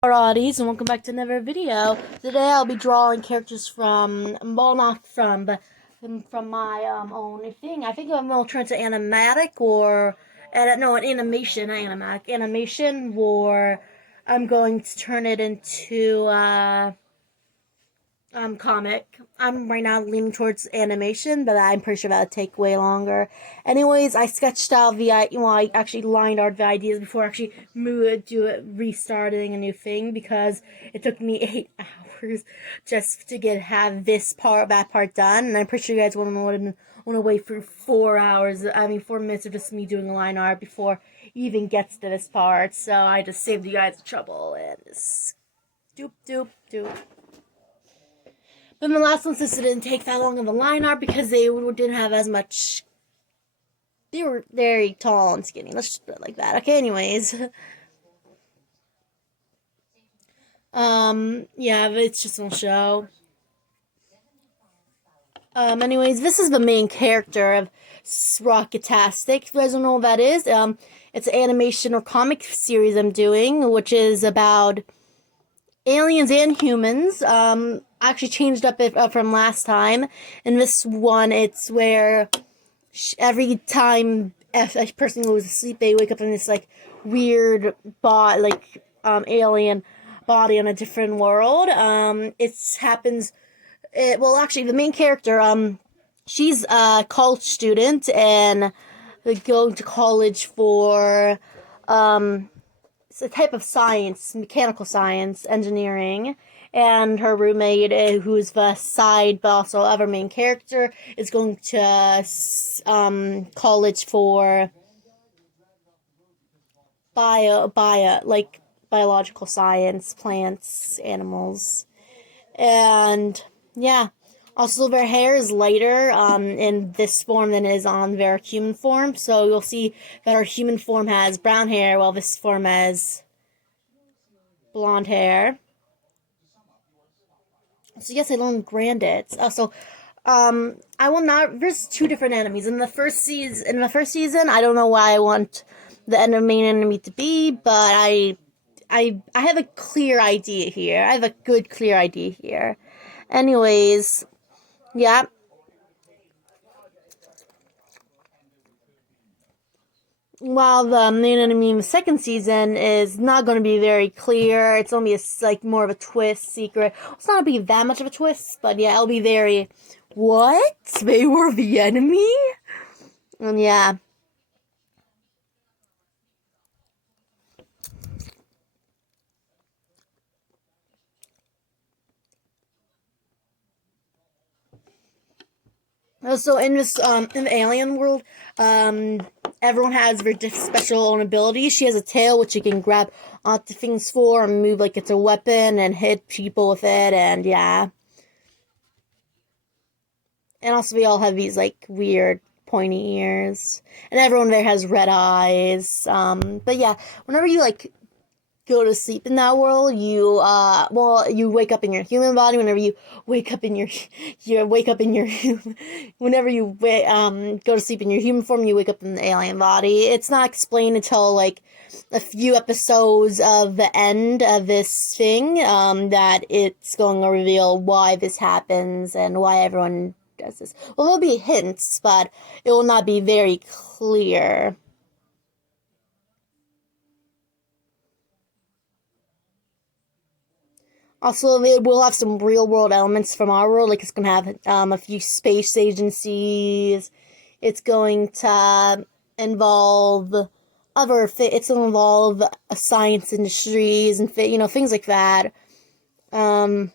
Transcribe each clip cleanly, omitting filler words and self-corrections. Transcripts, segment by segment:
Alrighties, and welcome back to another video. Today I'll be drawing characters from, well, not from, but from my own thing. I think I'm going to turn to animatic or, no, an animation, not animatic, animation, or I'm going to turn it into, comic. I'm right now leaning towards animation, but I'm pretty sure that'll take way longer. Anyways, I sketched out I actually lined art the ideas before actually restarting a new thing because it took me 8 hours just to have that part done, and I'm pretty sure you guys want to wait for 4 hours. I mean, 4 minutes of just me doing line art before it even gets to this part. So I just saved you guys the trouble and just doop doop doop. But the last one, since it didn't take that long of a line art because they didn't have as much. They were very tall and skinny. Let's just put it like that. Okay, anyways. Yeah, but it's just a show. Anyways, this is the main character of Rockettastic. If you guys don't know what that is, it's an animation or comic series I'm doing, which is about aliens and humans. Actually changed up it from last time. In this one, it's where every time a person goes to sleep, they wake up in this like weird alien body on a different world. It happens. Actually, the main character, she's a college student and going to college for it's a type of science, mechanical science, engineering. And her roommate, who's the side but also other main character, is going to college for biological science, plants, animals, and yeah. Also, their hair is lighter in this form than it is on their human form. So you'll see that our human form has brown hair, while this form has blonde hair. So yes, I learned Grandits. Also, I will not. There's two different enemies in the first season. In the first season, I don't know why I want the main enemy to be, but I have a clear idea here. I have a good clear idea here. Anyways, yeah. While the main enemy in the second season is not going to be very clear, it's going to be like more of a twist, secret. It's not going to be that much of a twist, but yeah, it'll be very. What? They were the enemy? And yeah. So in the alien world, everyone has their special own abilities. She has a tail which she can grab onto things for and move like it's a weapon and hit people with it, and yeah. And also we all have these like weird pointy ears, and everyone there has red eyes. But yeah, whenever you like go to sleep in that world, you wake up in your human body. Whenever you wake up in you wake up in your whenever you go to sleep in your human form, you wake up in the alien body. It's not explained until like a few episodes of the end of this thing, that it's going to reveal why this happens and why everyone does this. Well, there'll be hints, but it will not be very clear. Also, it will have some real world elements from our world. Like, it's going to have a few space agencies. It's going to involve it's going to involve science industries and, things like that. And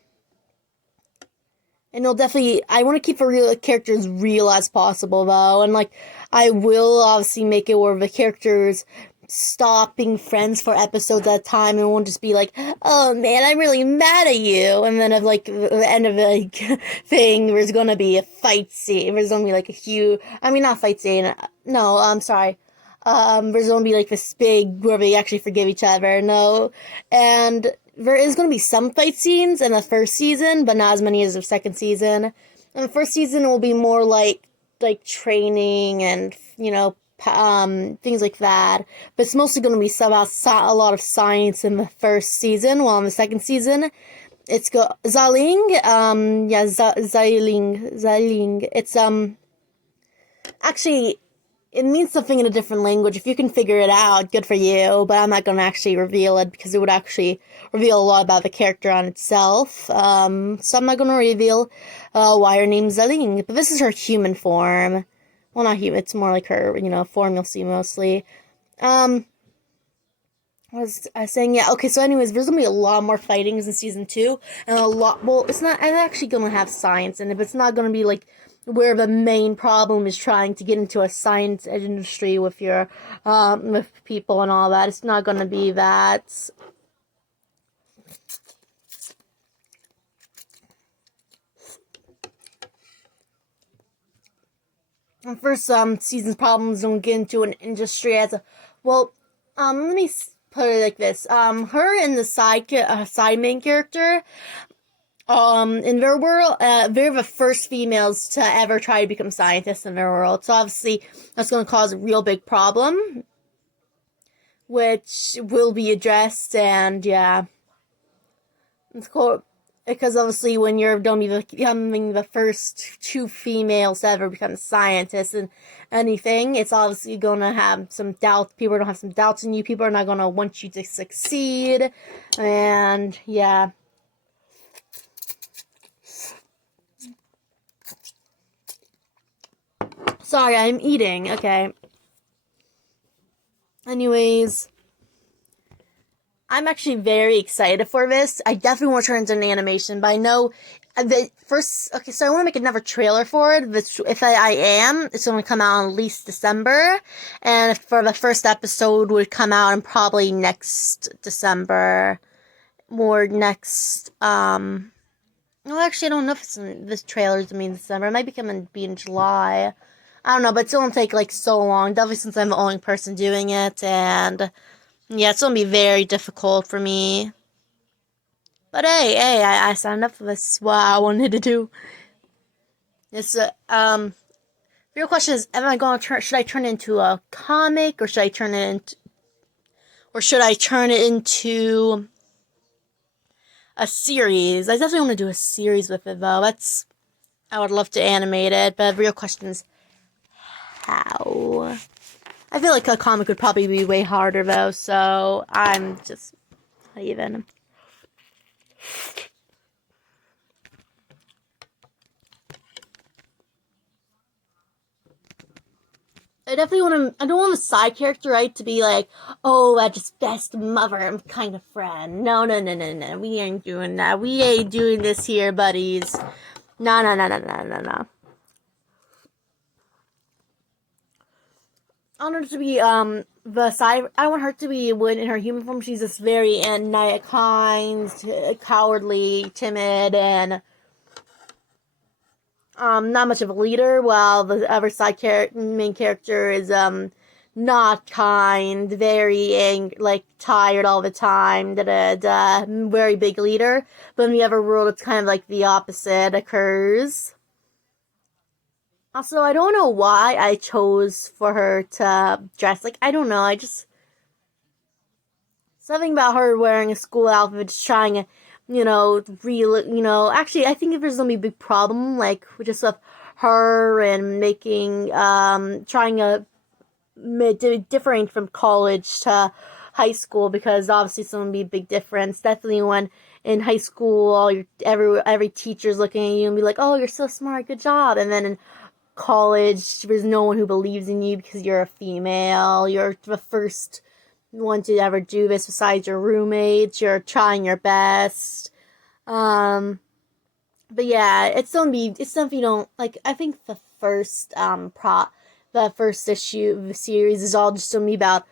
it'll definitely, I want to keep the real characters real as possible, though. And, like, I will obviously make it where the characters stop being friends for episodes at a time and won't just be like, oh man, I'm really mad at you. And then at like the end of the like, thing, there's gonna be a fight scene. There's gonna be like a huge, I mean, not fight scene. No, I'm sorry. There's gonna be like this big where they actually forgive each other. No, and there is gonna be some fight scenes in the first season, but not as many as the second season. And the first season will be more like training and things like that. But it's mostly going to be about a lot of science in the first season, while in the second season, it's Zaling. Zaling. It's actually, it means something in a different language. If you can figure it out, good for you. But I'm not going to actually reveal it because it would actually reveal a lot about the character on itself. So I'm not going to reveal why her name's Zaling. But this is her human form. Well, not human. It's more like her, form you'll see mostly. What was I saying? Yeah, okay, so anyways, there's gonna be a lot more fightings in season 2, and it's actually gonna have science in it, but it's not gonna be, like, where the main problem is trying to get into a science industry with with people and all that. It's not gonna be that. And first, season's problems don't get into an industry as a, well, let me put it like this. Her and the side main character, in their world, they're the first females to ever try to become scientists in their world. So obviously, that's going to cause a real big problem, which will be addressed, and yeah. It's cool. Because obviously, when you're becoming the first 2 females to ever become scientists in anything, it's obviously gonna have some doubts. People are gonna have some doubts in you. People are not gonna want you to succeed, and yeah. Sorry, I'm eating. Okay. Anyways, I'm actually very excited for this. I definitely want to turn into an animation, but I know the first. Okay, so I want to make another trailer for it. If I am, it's going to come out at least December, and for the first episode would come out in probably next December, or next. Well, actually, I don't know if this trailer's gonna be in December. It might be in July. I don't know, but it's gonna take like so long. Definitely since I'm the only person doing it, and yeah, it's gonna be very difficult for me. But hey, I signed up for this. What I wanted to do. It's the real question is, am I going to should I turn it into a comic, or should I turn it into a series? I definitely want to do a series with it though. I would love to animate it, but the real question is how. I feel like a comic would probably be way harder though, so I'm just even. I definitely want to. I don't want the side character, right, to be like, oh, I just best mother kind of friend. No. We ain't doing that. We ain't doing this here, buddies. No. I want her to be the side. I want her to be when in her human form. She's just very kind, cowardly, timid, and not much of a leader. While the other main character is not kind, very like tired all the time. Very big leader. But in the other world, it's kind of like the opposite occurs. Also, I don't know why I chose for her to dress. Like, I don't know. Something about her wearing a school outfit, just trying to, actually, I think if there's gonna be a big problem, like, just with her and trying to differing from college to high school, because obviously it's gonna be a big difference. Definitely when in high school, every teacher's looking at you and be like, oh, you're so smart, good job. And then in college, there's no one who believes in you because you're a female. You're the first one to ever do this besides your roommates. You're trying your best. But yeah, it's something you don't like. I think the first issue of the series is all just gonna be about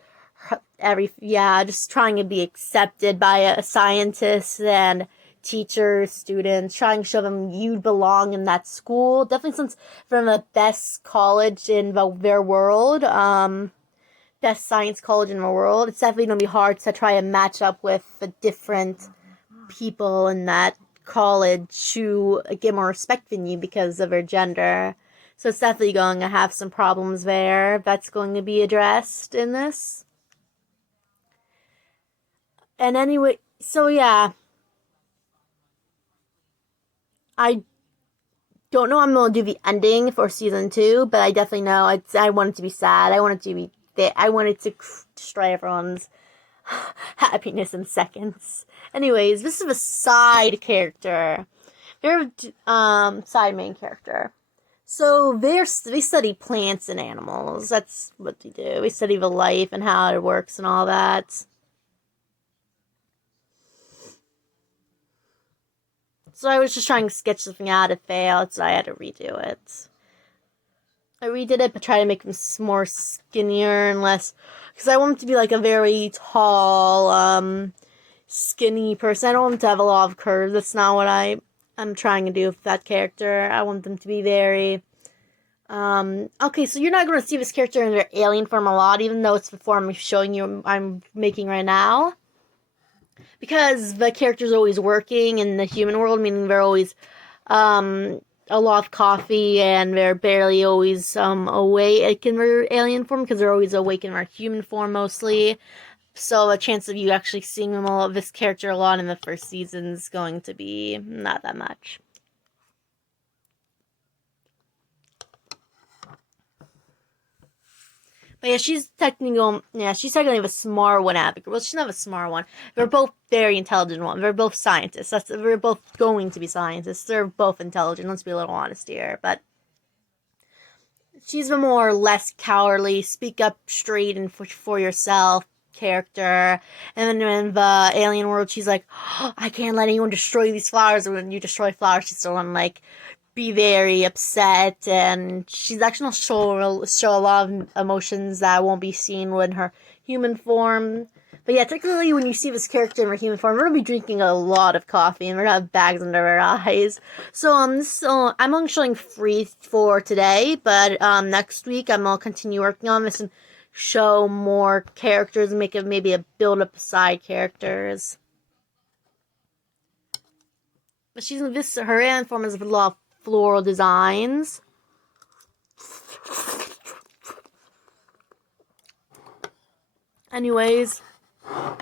just trying to be accepted by a scientist and teachers, students, trying to show them you belong in that school. Definitely since from the best college in their world, best science college in the world, it's definitely going to be hard to try and match up with the different people in that college who get more respect than you because of their gender. So it's definitely going to have some problems there that's going to be addressed in this. And anyway, so yeah, I don't know I'm going to do the ending for season 2, but I definitely know I want it to be sad. I want it to be I want it to destroy everyone's happiness in seconds. Anyways, this is a side character. They're side main character. So they study plants and animals. That's what they do. They study the life and how it works and all that. So I was just trying to sketch something out. It failed, so I had to redo it. I redid it, but try to make him more skinnier and less, because I want him to be like a very tall, skinny person. I don't want him to have a lot of curves. That's not what I'm trying to do with that character. I want them to be very. Okay, so you're not going to see this character in their alien form a lot, even though it's the form I'm showing you I'm making right now. Because the character's always working in the human world, meaning they're always a lot of coffee and they're barely always awake in their alien form, because they're always awake in their human form mostly. So a chance of you actually seeing this character a lot in the first season is going to be not that much. But yeah, she's technically the smart one out. Well, she's not the smart one. They're both very intelligent one. They're both scientists. They're both going to be scientists. They're both intelligent. Let's be a little honest here. But she's the more less cowardly, speak up straight and for yourself character. And then in the alien world, she's like, oh, I can't let anyone destroy these flowers. And when you destroy flowers, she's still on like be very upset, and she's actually not show a lot of emotions that won't be seen in her human form. But yeah, technically, when you see this character in her human form, we're gonna be drinking a lot of coffee, and we're gonna have bags under our eyes. So I'm only showing 3 for today, but next week I'm gonna continue working on this and show more characters and make it maybe a build up side characters. But she's in this her alien form is a lot of floral designs. Anyways, I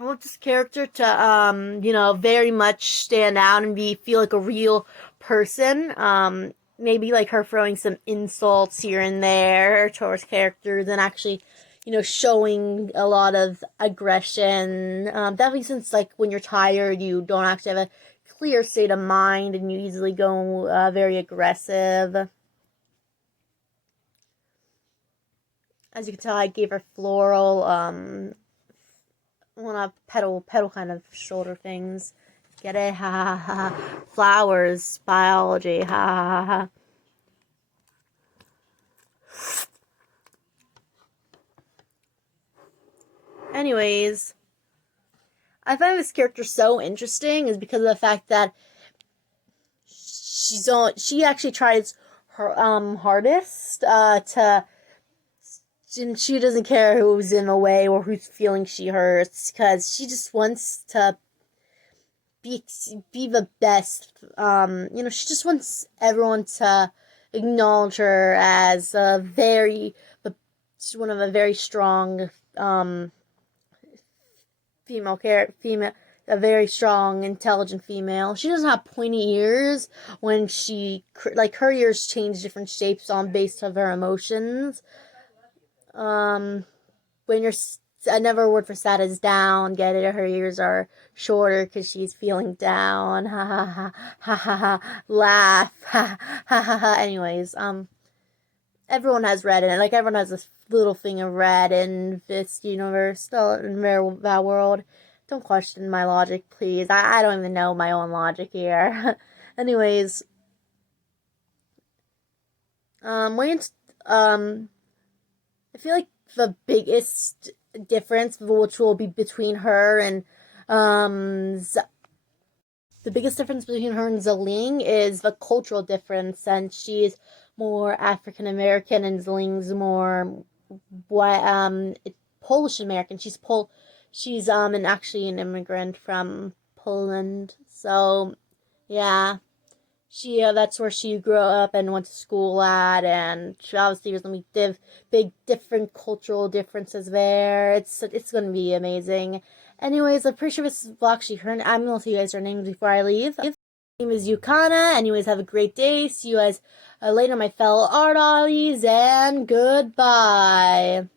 want this character to very much stand out and feel like a real person. Maybe like her throwing some insults here and there towards characters and actually showing a lot of aggression. Definitely since like when you're tired, you don't actually have a clear state of mind and you easily go very aggressive. As you can tell, I gave her floral, petal kind of shoulder things. Get it? Ha ha ha. Flowers, biology, ha ha ha. Anyways, I find this character so interesting is because of the fact that she actually tries her hardest to, and she doesn't care who's in the way or whose feelings she hurts, because she just wants to be the best. She just wants everyone to acknowledge her as one of a very strong female, a very strong, intelligent female. She doesn't have pointy ears when her ears change different shapes based on her emotions. When you're another word for sad is down. Get it? Her ears are shorter because she's feeling down. Ha ha ha ha ha ha. Laugh. Ha ha ha ha. Anyways, everyone has red in it. Like everyone has this little thing of red in this universe, in that world. Don't question my logic, please. I don't even know my own logic here. Anyways, I feel like the biggest difference, which will be between her and the biggest difference between her and Zling is the cultural difference, since she's more African American and Zling's more Polish American. She's actually an immigrant from Poland. So yeah, that's where she grew up and went to school at, and obviously there's gonna be big different cultural differences there. It's gonna be amazing. Anyways, I'm pretty sure this is well, actually her. I'm gonna tell you guys her names before I leave. My name is Yukana. Anyways, have a great day. See you guys later, my fellow art ollies, and goodbye.